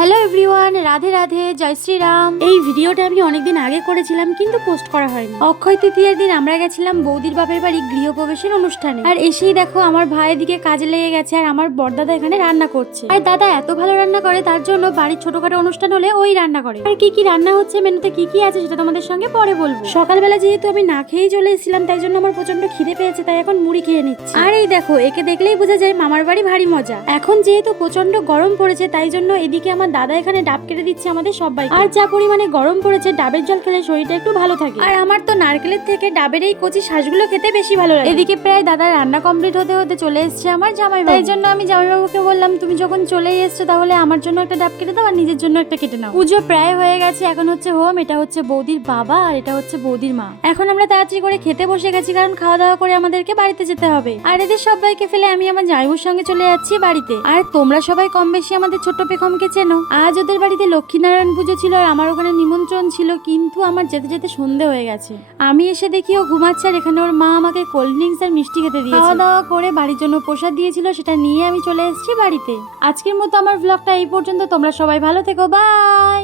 Hello everyone, Radhe Radhe, জয় শ্রীরাম। এই ভিডিওটা আমি অনেকদিন আগে করেছিলাম কিন্তু পোস্ট করা হয়নি। অক্ষয় তৃতীয়ার দিন আমরা গেছিলাম বৌদির বাপের বাড়ি গৃহপ্রবেশের অনুষ্ঠানে। আর এসেই দেখো আমার ভাই এদিকে কাজে লেগে গেছে আর আমার বড়দাদা এখানে রান্না করছে। আর দাদা এত ভালো রান্না করে, তার জন্য বাড়ির ছোটখাটো অনুষ্ঠান হলে ওই রান্না করে। আর কি কি রান্না হচ্ছে, মেনুতে কি কি আছে সেটা তোমাদের সঙ্গে পরে বলবো। সকালবেলা যেহেতু আমি না খেয়েই চলে এসেছিলাম, তাই জন্য আমার প্রচন্ড খিদে পেয়েছে, তাই এখন মুড়ি খেয়ে নিচ্ছি। আর এই দেখো, একে দেখলেই বোঝা যায় মামার বাড়ি ভারী মজা। এখন যেহেতু প্রচন্ড গরম পড়েছে, তাই জন্য এদিকে আমার দাদা এখানে ডাব কেটে দিচ্ছে আমাদের সবাই। আর যা পরিমাণে গরম পড়েছে, ডাবের জল খেলে শরীরটা একটু ভালো থাকে। আর আমার তো নারকেলের থেকে ডাবের এই কচি শ্বাসগুলো খেতে বেশি ভালো লাগে। এদিকে প্রায় দাদার রান্না কমপ্লিট হতে হতে চলে এসেছে আমার জামাইবাবু। তাই জন্য আমি জামাইবাবুকে বললাম, তুমি যখন চলেই এসছো তাহলে আমার জন্য একটা ডাব কেটে দাও আর নিজের জন্য একটা কেটে নাও। পুজো প্রায় হয়ে গেছে, এখন হচ্ছে হোম। এটা হচ্ছে বৌদির বাবা আর এটা হচ্ছে বৌদির মা। এখন আমরা তাড়াতাড়ি করে খেতে বসে গেছি, কারণ খাওয়া দাওয়া করে আমাদেরকে বাড়িতে যেতে হবে। আর এদের সবাইকে ফেলে আমি আমার জামাইবাবুর সঙ্গে চলে যাচ্ছি বাড়িতে। আর তোমরা সবাই কম বেশি আমাদের ছোট্ট পেখমকে চেনো। আজ ওদের বাড়িতে লক্ষ্মীনারায়ণ পুজো ছিল আর আমার ওখানে নিমন্ত্রণ ছিল, কিন্তু আমার যেতে যেতে সন্ধে হয়ে গেছে। আমি এসে দেখি ও ঘুমাচ্ছে আর এখানে ওর মা আমাকে কোল্ড ড্রিঙ্কস আর মিষ্টি খেতে দিয়েছে। খাওয়া দাওয়া করে বাড়ির জন্য প্রসাদ দিয়েছিল, সেটা নিয়ে আমি চলে এসেছি বাড়িতে। আজকের মতো আমার ব্লগটা এই পর্যন্ত। তোমরা সবাই ভালো থেকো, বাই।